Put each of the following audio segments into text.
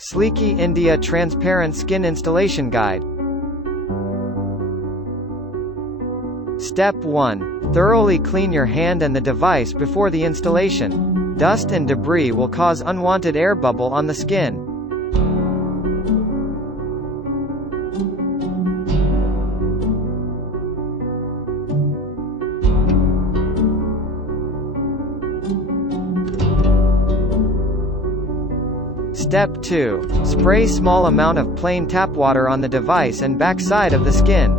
Sleeky India Transparent Skin Installation Guide. Step 1. Thoroughly clean your hand and the device before the installation. Dust and debris will cause unwanted air bubble on the skin. Step 2. Spray small amount of plain tap water on the device and back side of the skin.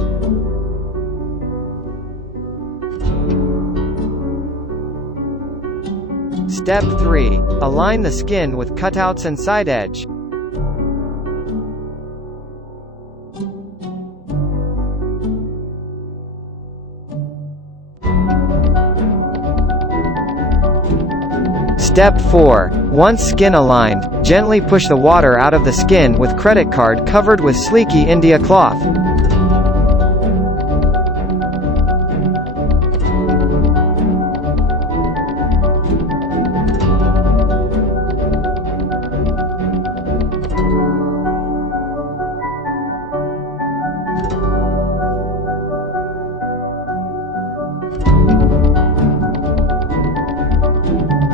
Step 3. Align the skin with cutouts and side edge. Step 4. Once skin aligned, gently push the water out of the skin with credit card covered with Sleeky India cloth.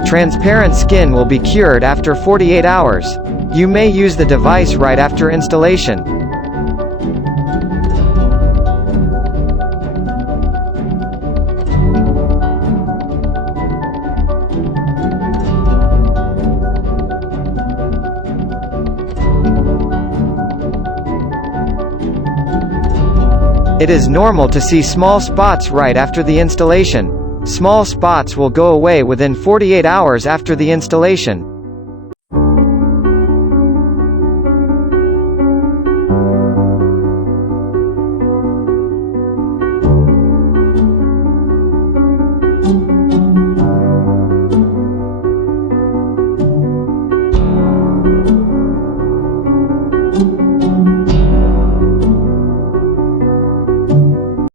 Transparent skin will be cured after 48 hours. You may use the device right after installation. It is normal to see small spots right after the installation. Small spots will go away within 48 hours after the installation.